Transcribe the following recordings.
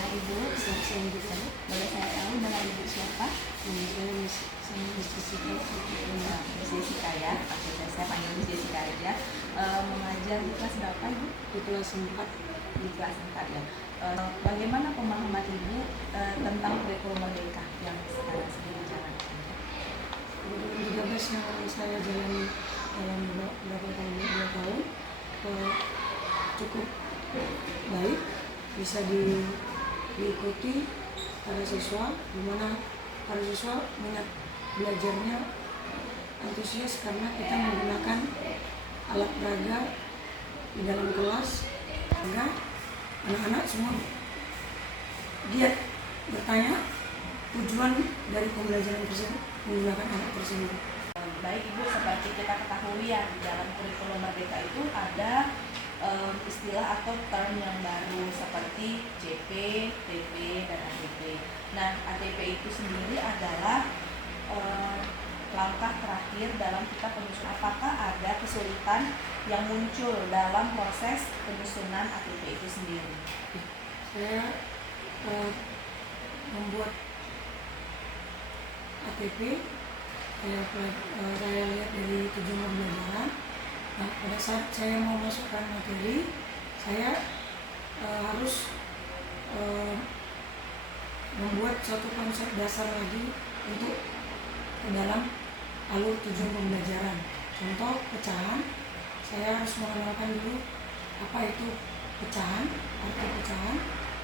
siang Ibu. Selamat siang juga. Boleh saya tahu dengan Ibu siapa? Saya Miss Jessica. Miss Jessica ya. Oke, saya panggil Miss Jessica aja. Mengajar di kelas berapa Ibu? Di kelas 4. Di kelas 4 ya. Bagaimana pemahaman Ibu tentang kurikulum merdeka yang sekarang sedang dijalankan? 2013 yang saya jalani dalam beberapa tahun, 2 tahun, cukup baik, bisa diikuti para siswa, di mana para siswa minat belajarnya antusias karena kita menggunakan alat peraga di dalam kelas, sehingga anak-anak semua giat bertanya tujuan dari pembelajaran tersebut menggunakan alat tersebut. Baik Ibu, seperti kita ketahui ya di dalam kurikulum merdeka itu ada istilah atau term yang baru seperti JP, TP, dan ATP. Nah, ATP itu sendiri adalah langkah terakhir dalam kita penyusunan. Apakah ada kesulitan yang muncul dalam proses penyusunan ATP itu sendiri? Saya membuat ATP, saya lihat dari tujuan pembelajaran. Nah, pada saat saya mau masukkan materi, saya harus membuat suatu konsep dasar lagi untuk ke dalam alur tujuan pembelajaran. Contoh pecahan, saya harus mengenalkan dulu apa itu pecahan, arti pecahan,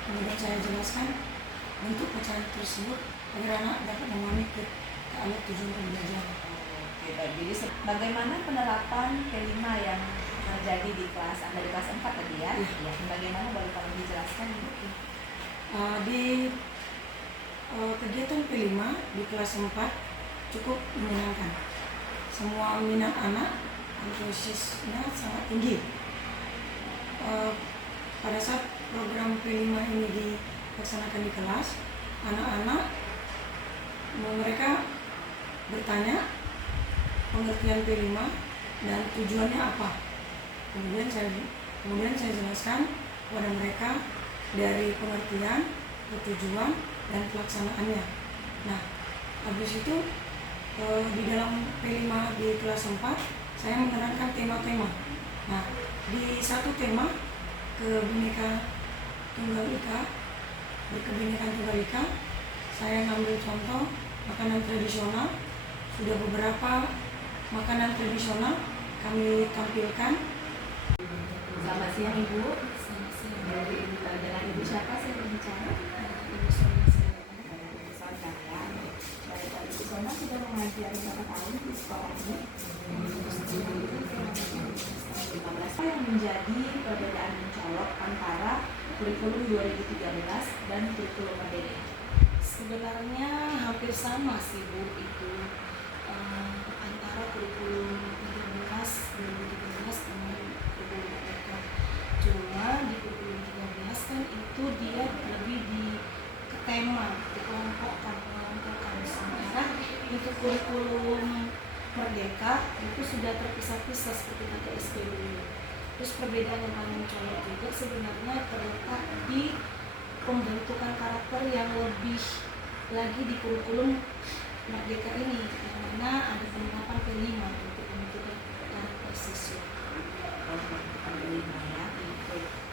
kemudian saya jelaskan bentuk pecahan tersebut agar anak dapat memahami ke alur tujuan pembelajaran. Oke, baik. Jadi bagaimana penerapan P5 yang terjadi di kelas Anda di kelas 4 tadi ya? Iya. Bagaimana boleh kalau dijelaskan Ibu? Di kegiatan P5 di kelas 4 cukup menyenangkan. Semua minat anak, antusiasnya sangat tinggi. Pada saat program P5 ini dilaksanakan di kelas, anak-anak mereka bertanya pengertian P5 dan tujuannya apa. Kemudian saya jelaskan kepada mereka dari pengertian, tujuan, dan pelaksanaannya. Nah, habis itu di dalam P5 di kelas 4 saya menerangkan tema-tema. Nah, di satu tema Kebinekaan Tunggal Ika, berkebinekaan Tunggal Ika, saya ngambil contoh makanan tradisional. Sudah beberapa makanan tradisional kami tampilkan. Selamat siang Ibu. Selamat siang. Dengan Ibu siapa saya berbicara? Ibu Sonia. Ibu Sona ya. Baik, Ibu Sona sudah mengajari berapa tahun di sekolah ini? 15. Apa yang menjadi perbedaan mencolok antara kurikulum 2013 dan kurikulum merdeka? Sebenarnya hampir sama sih Bu, itu antara kurikulum 2013 dengan kurikulum merdeka. Cuma di kurikulum 13 kan itu dia lebih ke tema, dikelompokkan. Sementara untuk kurikulum merdeka itu sudah terpisah-pisah seperti kata SP dulu. Terus perbedaan yang paling mencolok juga sebenarnya terletak di pembentukan karakter yang lebih lagi di kurikulum merdeka ini, yang mana ada penerapan P5 untuk pembentukan karakter siswa.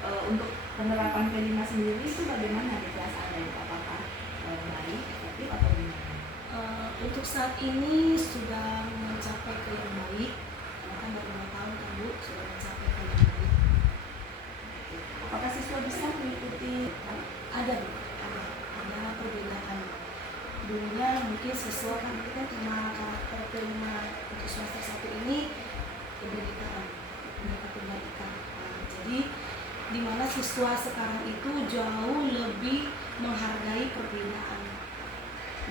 Untuk penerapan P5 sendiri itu bagaimana di kelas Anda? Apakah baik, efektif atau gimana? Untuk saat ini sudah mencapai ke yang baik, bahkan dari 2 tahun kan Bu, sudah mencapai ke yang baik. Apakah siswa bisa mengikuti? Ada Bu, ada perbedaan. Dulunya mungkin siswa kan itu kan tema karakter P5 untuk semester 1 ini kebinekaan, Tunggal Ika. Jadi di mana siswa sekarang itu jauh lebih menghargai perbedaan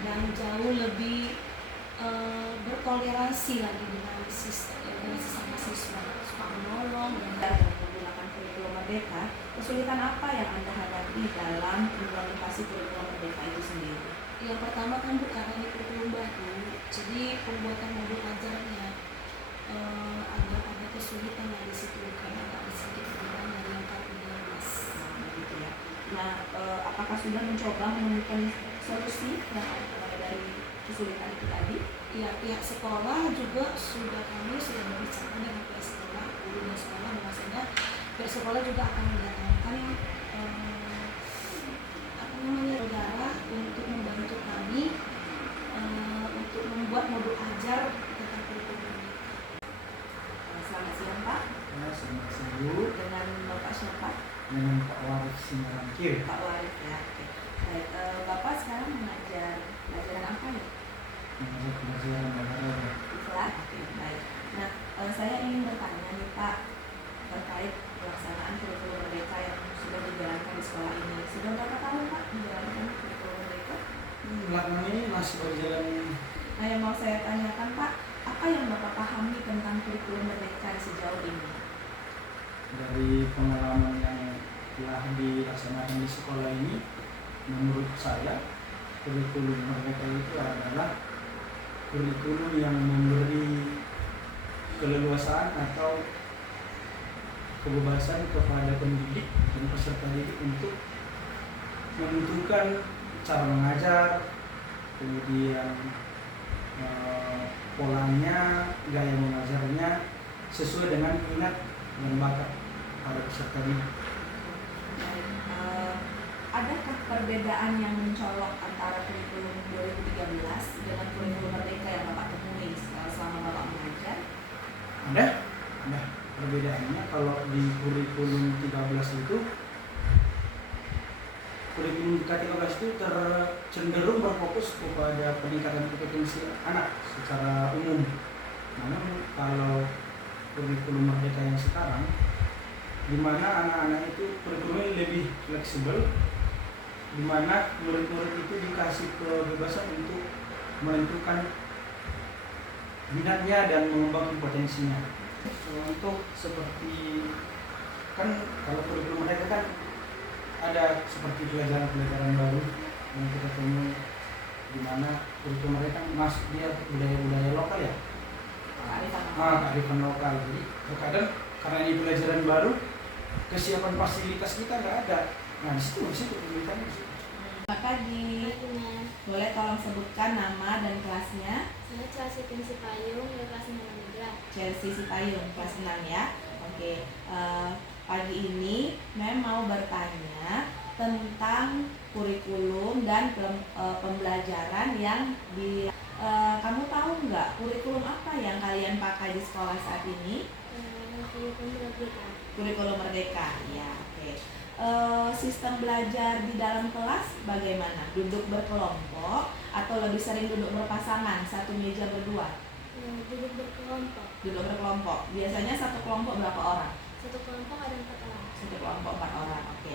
dan jauh lebih bertoleransi lagi dengan sesama siswa, suka menolong dan Menggunakan kurikulum merdeka, kesulitan apa yang Anda hadapi dalam implementasi kurikulum merdeka itu sendiri? yang pertama kan Bu, karena ini kurikulum baru, jadi pembuatan modul ajarnya ada kesulitan di situ karena agak sedikit berbeda dari yang K13. Gitu ya. Nah, apakah sudah mencoba menemukan solusi yang dari kesulitan itu tadi? Ya, pihak sekolah juga kami sudah berbicara dengan pihak sekolah, guru dan sekolah, bahwasanya pihak sekolah juga akan mendatangkan saudara untuk membantu kami untuk membuat modul ajar tentang kurikulum. Selamat siang Pak. Ya, selamat siang. Dengan Bapak siapa? Dengan Pak Warif Simarangkir. Pak Warif ya. Oke. Baik, Bapak sekarang mengajar pelajaran apa ya? Mengajar pelajaran bahasa Islam. Oke, baik. Nah, saya ingin bertanya nih Pak terkait pelaksanaan kurikulum merdeka yang sudah dijalankan di sekolah ini. Sudah berapa tahun Pak menjalankan kurikulum merdeka? Belakangan ini masih berjalan. Nah, yang mau saya tanyakan Pak, apa yang Bapak pahami tentang kurikulum merdeka sejauh ini? Dari pengalaman yang telah dilaksanakan di sekolah ini, menurut saya kurikulum merdeka itu adalah kurikulum yang memberi keleluasaan atau kebebasan kepada pendidik dan peserta didik untuk menentukan cara mengajar, kemudian polanya, gaya mengajarnya sesuai dengan minat dan bakat pada peserta didik. Adakah perbedaan yang mencolok antara kurikulum 2013 dengan kurikulum merdeka yang Bapak temui selama Bapak mengajar? Ada perbedaannya. Kalau di kurikulum 13 itu, kurikulum K13 itu cenderung berfokus kepada peningkatan kompetensi anak secara umum. Namun kalau kurikulum merdeka yang sekarang, di mana anak-anak itu kurikulumnya lebih fleksibel, di mana murid-murid itu dikasih kebebasan untuk menentukan minatnya dan mengembangkan potensinya. Untuk seperti kan kalau kurikulum mereka kan ada seperti pelajaran-pelajaran baru yang kita temui, di mana kurikulum mereka masuk dia budaya-budaya lokal ya, kearifan lokal. Jadi terkadang karena ini pelajaran baru, kesiapan fasilitas kita nggak ada. Nah di situ kesulitan. Selamat pagi. Boleh tolong sebutkan nama dan kelasnya? Saya Chelsea Sipayung dari kelas 6 Chelsea Sipayung, kelas 6 ya. Oke, pagi ini Mem mau bertanya tentang kurikulum dan pembelajaran yang kamu tahu nggak kurikulum apa yang kalian pakai di sekolah saat ini? Kurikulum merdeka, ya. Oke. Sistem belajar di dalam kelas bagaimana? Duduk berkelompok atau lebih sering duduk berpasangan, satu meja berdua? Duduk berkelompok. Duduk berkelompok. Biasanya satu kelompok berapa orang? Satu kelompok ada 4 orang. Satu kelompok 4 orang. Oke.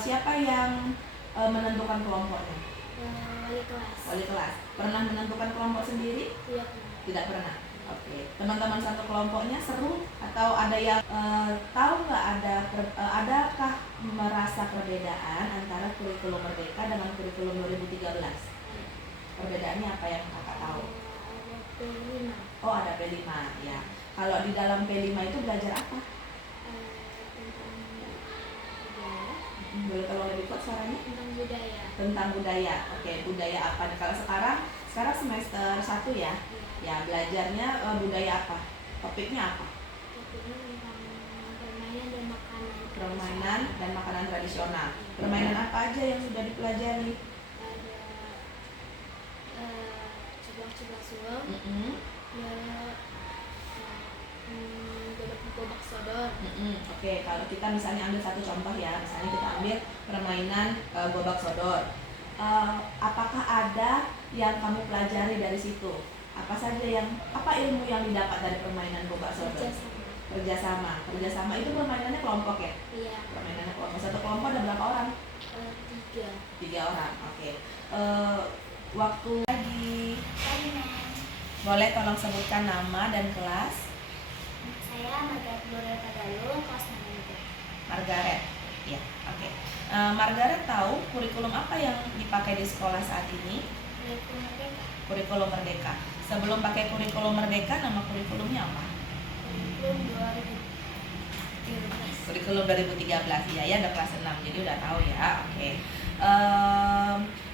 Siapa yang menentukan kelompoknya? Wali kelas. Wali kelas. Pernah menentukan kelompok sendiri? Tidak. Tidak pernah. Oke. Teman-teman satu kelompoknya seru atau ada yang tahu nggak adakah merasa perbedaan antara kurikulum merdeka dengan kurikulum 2013? Perbedaannya apa yang kakak tahu? Ada P5. Oh, ada P5 ya. Kalau di dalam P5 itu belajar apa? Tentang budaya. Boleh tolong lebih kuat suaranya? Tentang budaya. Tentang budaya. Oke, budaya apa? Nah, kalau sekarang semester 1 ya. Ya, belajarnya budaya apa? Topiknya apa? Topiknya tentang permainan dan makanan. Permainan dan makanan tradisional. Permainan apa aja yang sudah dipelajari? Ada coba-coba suam. Gobak sodor. Oke, kalau kita misalnya ambil satu contoh ya, misalnya kita ambil permainan gobak sodor. Apakah ada yang kamu pelajari dari situ? Apa ilmu yang didapat dari permainan gobak sodor? Kerjasama. Kerjasama itu permainannya kelompok ya? Iya. Permainannya kelompok. Satu kelompok ada berapa orang? 3. 3 orang. Oke. Waktu lagi. Pagi, Mem. Boleh tolong sebutkan nama dan kelas? Saya Margaret Gloria Tagalung, kelas 6. Margaret. Ya, oke. Margaret tahu kurikulum apa yang dipakai di sekolah saat ini? Kurikulum merdeka. Kurikulum merdeka. Sebelum pakai kurikulum merdeka, nama kurikulumnya apa? Kurikulum Kurikulum 2013 ya, ya udah kelas 6 jadi udah tahu ya. Oke.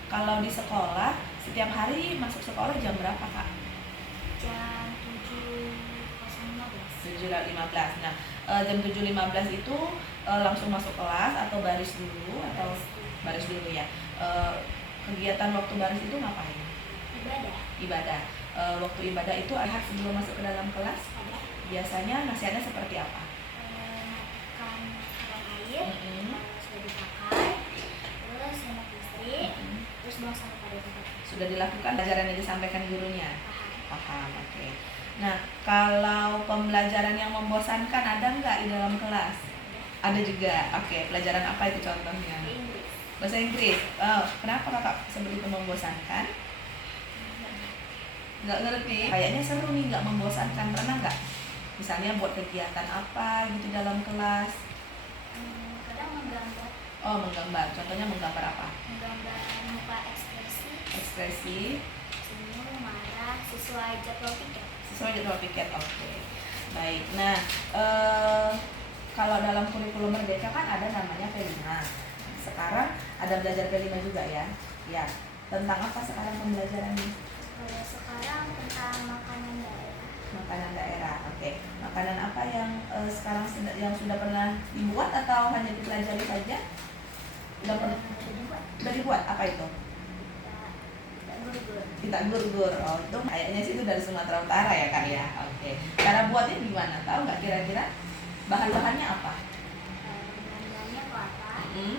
Kalau di sekolah setiap hari masuk sekolah jam berapa Kak? Jam 7.15. 7.15. Nah, jam 7.15 itu langsung masuk kelas atau baris dulu atau baris dulu ya. Kegiatan waktu baris itu ngapain? Ibadah. Waktu ibadah itu ahad sebelum masuk ke dalam kelas Ada biasanya nasihatnya seperti apa? matikan keran air, Mm-mm. sudah dipakai, terus hemat listrik, Mm-mm. terus buang sampah pada tempat. Sudah dilakukan pelajaran yang disampaikan gurunya? Paham. Paham, oke. Nah, kalau pembelajaran yang membosankan ada nggak di dalam kelas? Ada juga. Oke, pelajaran apa itu contohnya? Inggris. Bahasa Inggris. Kenapa kakak seperti itu membosankan? Nggak ngerti. Kayaknya seru nih, nggak membosankan. Pernah nggak? Misalnya buat kegiatan apa gitu dalam kelas? Kadang menggambar Menggambar. Contohnya menggambar apa? muka ekspresi, Ekspresi senyum, marah, sesuai jadwal tiket. sesuai jadwal piket. Oke. Baik. Nah, kalau dalam kurikulum Merdeka kan ada namanya P5. Sekarang ada belajar P5 juga ya. Ya. Tentang apa sekarang pembelajarannya? Sekarang tentang makanan daerah. Makanan daerah. Oke. Makanan apa yang sekarang yang sudah pernah dibuat atau hanya dipelajari saja? Udah pernah dibuat. udah dibuat apa itu? Kita gurgur. Kita gurgur. Oh, itu kayaknya sih itu dari Sumatera Utara ya Kak ya. Oke. Cara buatnya gimana? Tahu nggak kira-kira? Bahan-bahannya apa? Bahan-bahannya kelapa, Hmm,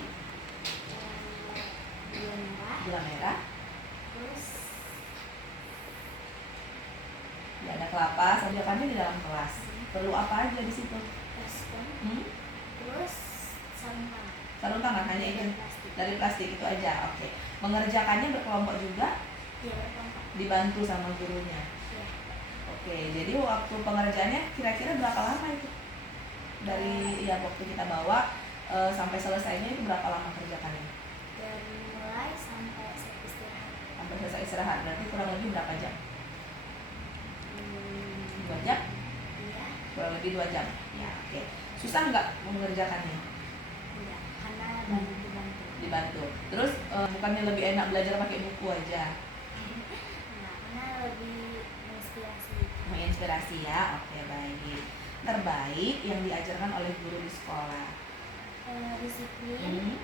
gula merah, gula merah. terus Ya, ada kelapa, sediakannya di dalam kelas. Perlu apa aja di situ? baskom, Hmm? terus sarung tangan. Sarung tangan hanya itu Plastik. dari plastik itu aja. Oke. Mengerjakannya berkelompok juga, Iya, berkelompok. dibantu sama gurunya. Iya. Oke, jadi waktu pengerjaannya kira-kira berapa lama itu? Dari ya waktu kita bawa sampai selesainya itu berapa lama kerjakannya? Dari mulai sampai saya istirahat. Sampai selesai istirahat berarti kurang lebih berapa jam? 2 jam? Iya, Kurang lebih 2 jam. Ya, oke. Susah nggak mengerjakannya? tidak, karena bantu-bantu. Dibantu. Terus bukannya lebih enak belajar pakai buku aja? Nah, karena lebih menginspirasi. Menginspirasi ya. Oke, baik. Terbaik yang diajarkan oleh guru di sekolah. Disiplin, Hmm.